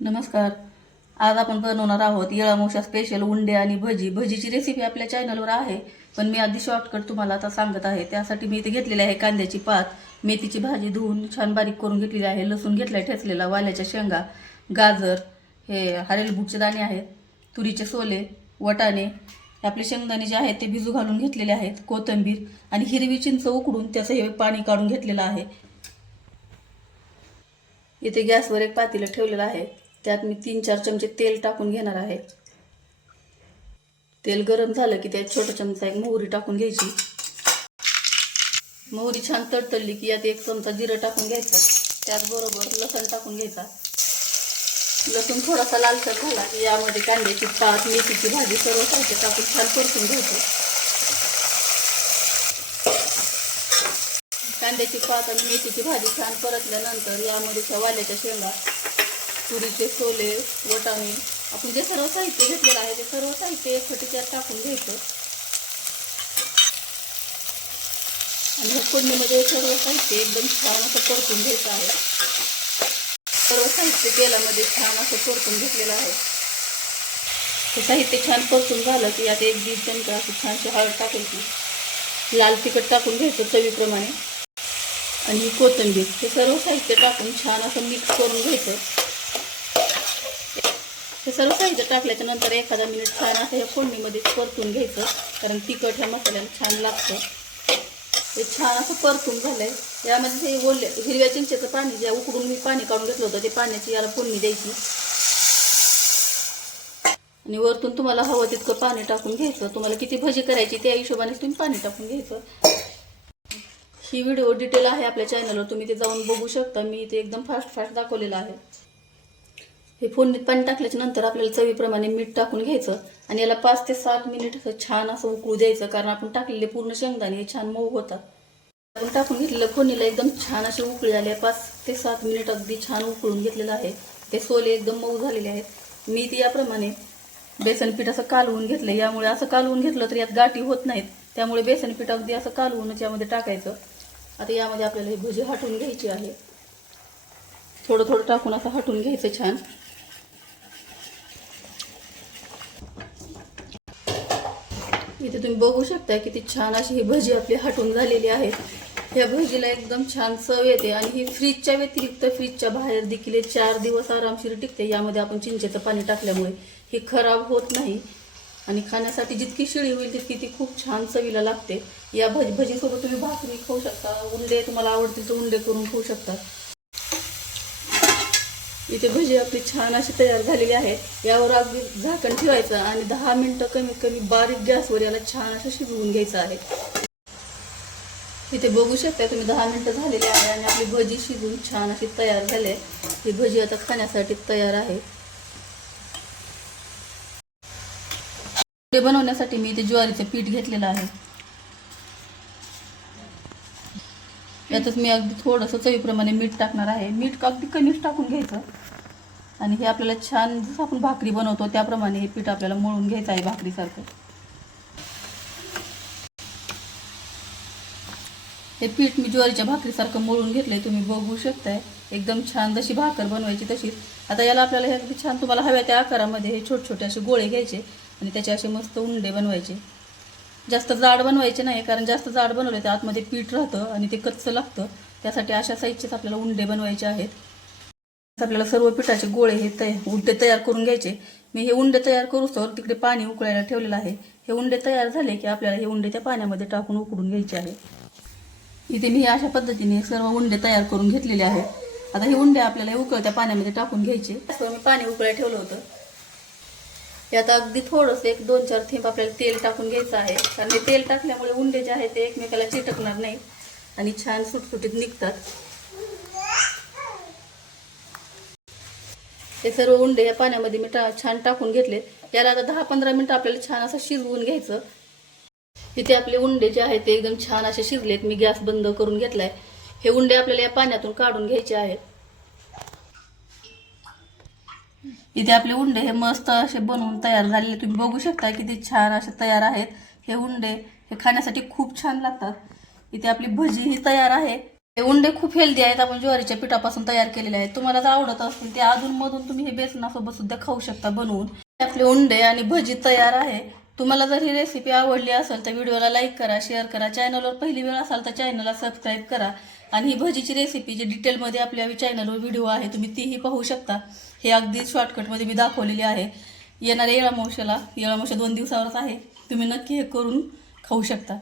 नमस्कार. आज आपण बनवणार आहोत येळामोशा स्पेशल उंडे आणि भजी. भजीची रेसिपी आपल्या चॅनलवर आहे पण मी आधी शॉर्टकट तुम्हाला आता सांगत आहे. त्यासाठी मी इथे घेतलेली आहे कांद्याची पात. मेथीची भाजी धुवून छान बारीक करून घेतलेली आहे. लसूण घेतलाय ठेचलेला वाल्याच्या शेंगा गाजर हे हरेलबूटचे दाणे आहेत तुरीचे सोले वटाणे. आपले शेंगदाणे जे आहेत ते भिजू घालून घेतलेले आहेत कोथिंबीर आणि हिरवी चिंच उकडून त्याचं हे पाणी काढून घेतलेलं आहे. इथे गॅसवर एक पातेलं ठेवलेलं आहे. त्यात मी तीन चार चमचे तेल टाकून घेणार आहे. तेल गरम झालं की त्यात छोटा चमचा एक मोहरी टाकून घ्यायची. मोहरी छान तडतडली की यात एक चमचा जिरं टाकून घ्यायचा. त्याचबरोबर लसण टाकून घ्यायचा. लसूण थोडासा लालसर झाला की यामध्ये कांद्याची पात मेथीची भाजी सर्व साहित्य टाकून छान परतून घ्यायचं. कांद्याची पात आणि मेथीची भाजी छान परतल्यानंतर यामध्ये त्या वाल्याच्या शेंगा तुरीचे सोले वटाणे. आपण जे सर्व साहित्य घेतलेलं आहे ते सर्व साहित्य एक फटीच्यात टाकून घ्यायचं. आणि ह्या फोडणीमध्ये सर्व साहित्य एकदम छान असं परतून घ्यायचं आहे. सर्व साहित्य तेलामध्ये छान असं परतून घेतलेलं आहे. हे साहित्य छान परतून झालं की यात एक दीड चमचा असं छानशी हळद टाकायची. लाल तिखट टाकून घ्यायचं चवीप्रमाणे. आणि ही कोथिंबीर हे सर्व साहित्य टाकून छान असं मिक्स करून घ्यायचं. हे सर्व साहित्य टाकल्याच्या नंतर एखादा मिनिट छान असं हे फोडणीमध्ये परतून घ्यायचं. कारण तिखट ह्या मसाल्याला छान लागतं. हे छान असं परतून झालंय. यामध्ये हे ओले हिरव्या चिंचेचं पाणी जे उकडून मी पाणी काढून घेतलं होतं ते पाण्याची याला फोडणी द्यायची. आणि वरतून तुम्हाला हवं तितकं पाणी टाकून घ्यायचं. तुम्हाला किती भजी करायची त्या हिशोबाने तुम्ही पाणी टाकून घ्यायचं. ही व्हिडिओ डिटेल आहे आपल्या चॅनलवर तुम्ही ते जाऊन बघू शकता. मी ते एकदम फास्ट फास्ट दाखवलेलं आहे. हे फोडणीत पाणी टाकल्याच्या नंतर आपल्याला चवीप्रमाणे मीठ टाकून घ्यायचं आणि याला पाच ते सात मिनिट असं छान असं उकळू द्यायचं कारण आपण टाकलेले पूर्ण शेंगदाणे हे छान मऊ होतात. आपण टाकून घेतलेलं फोडणीला एकदम छान असे उकळी आले पाच ते सात मिनिट अगदी छान उकळून घेतलेलं आहे. ते सोले एकदम मऊ झालेले आहेत. मी ते याप्रमाणे बेसन पीठ असं कालवून घेतलं. यामुळे असं कालवून घेतलं तर यात गाठी होत नाहीत. त्यामुळे बेसन पीठ अगदी असं कालवूनच यामध्ये टाकायचं. आता यामध्ये आपल्याला ही भजी हटवून घ्यायची आहे. थोडं थोडं टाकून असं हटवून घ्यायचं छान. इथे तुम्ही बघू शकता किती छान अशी ही भजी आपली हटून झालेली आहे. या भजीला एकदम छान चव येते आणि ही फ्रीजच्या व्यतिरिक्त फ्रीजच्या बाहेर देखील चार दिवस आरामशीर टिकते. यामध्ये आपण चिंचेचं पाणी टाकल्यामुळे ही खराब होत नाही. आणि खाण्यासाठी जितकी शिळी होईल तितकी ती खूप छान चवीला लागते. या भजी भजीसोबत तुम्ही भाकरी खाऊ शकता उंडे तुम्हाला आवडतील तर उंडे करून खाऊ शकता. इथे भजी आपली छान अशी तयार झालेली आहे. यावर अगदी झाकण ठेवायचं आणि दहा मिनटं कमीत कमी बारीक गॅसवर याला छान असं शिजवून घ्यायचं आहे. इथे बघू शकता तुम्ही दहा मिनटं झालेली आहे आणि आपली भजी शिजून छान अशी तयार झाली आहे. ही भजी आता खाण्यासाठी तयार आहे. ते बनवण्यासाठी मी इथे ज्वारीचं पीठ घेतलेलं आहे. यातच मी अगदी थोडंसं चवीप्रमाणे मीठ टाकणार आहे. मीठ अगदी कमीच टाकून घ्यायचं. आणि हे आपल्याला छान जसं आपण भाकरी बनवतो त्याप्रमाणे हे पीठ आपल्याला मळून घ्यायचं आहे भाकरीसारखं. हे पीठ मी ज्वारीच्या भाकरीसारखं मळून घेतलं आहे तुम्ही बघू शकताय. एकदम छान जशी भाकर बनवायची तशीच आता याला आपल्याला हे अगदी छान तुम्हाला हव्या त्या आकारामध्ये हे छोटे छोटे असे गोळे घ्यायचे आणि त्याचे असे मस्त उंडे बनवायचे. जास्त जाड बनवायचे नाही कारण जास्त जाड बनवले तर आतमध्ये पीठ राहतं आणि ते कच्चं लागतं. त्यासाठी अशा साईजचेच आपल्याला उंडे बनवायचे आहेत. आपल्याला सर्व पिठाचे गोळे हे तय उंडे तयार करून घ्यायचे. मी हे उंडे तयार करू सर तिकडे पाणी उकळायला ठेवलेलं आहे. हे उंडे तयार झाले की आपल्याला हे उंडे त्या पाण्यामध्ये टाकून उकडून घ्यायचे आहे. इथे मी अशा पद्धतीने सर्व उंडे तयार करून घेतलेले आहेत. आता हे उंडे आपल्याला हे उकळत्या पाण्यामध्ये टाकून घ्यायचे. मी पाणी उकळायला ठेवलं होतं. यात अगदी थोडंसं एक दोन चार थेंब आपल्याला तेल टाकून घ्यायचं आहे. कारण हे तेल टाकल्यामुळे उंडे जे आहेत ते एकमेकाला चिटकणार नाही आणि छान सुटसुटीत निघतात. हे सर्व उंडे या पाण्यामध्ये मी टा छान टाकून घेतले याला आता दहा पंधरा मिनटं आपल्याला छान असं शिजवून घ्यायचं. इथे आपले उंडे जे आहेत ते एकदम छान असे शिजलेत. मी गॅस बंद करून घेतलाय. हे उंडे आपल्याला या पाण्यातून काढून घ्यायचे आहेत. इथे आपले उंडे हे मस्त असे बनवून तयार झालेले. तुम्ही बघू शकता किती छान असे तयार आहेत. हे उंडे हे खाण्यासाठी खूप छान लागतात. इथे आपली भजी ही तयार आहे. हे उंडे खूप हेल्दी आहेत. आपण ज्वारीच्या पिठापासून तयार केलेले आहेत. तुम्हाला जर आवडत असतील ते अधूनमधून तुम्ही हे बेसनासोबत सुद्धा खाऊ शकता बनवून. आपले उंडे आणि भजी तयार आहे. तुम्हाला जर ही रेसिपी आवडली असेल तर व्हिडिओला लाईक करा शेअर करा. चॅनलवर पहिली वेळ असाल तर चॅनलला सबस्क्राईब करा. आणि ही भजीची रेसिपी जी डिटेलमध्ये आपल्या चॅनलवर व्हिडिओ आहे तुम्ही तीही पाहू शकता. हे अगदी शॉर्टकटमध्ये मी दाखवलेली आहे. येणाऱ्या येळामावशाला येळामावशा दोन दिवसावरच आहे. तुम्ही नक्की हे करून खाऊ शकता.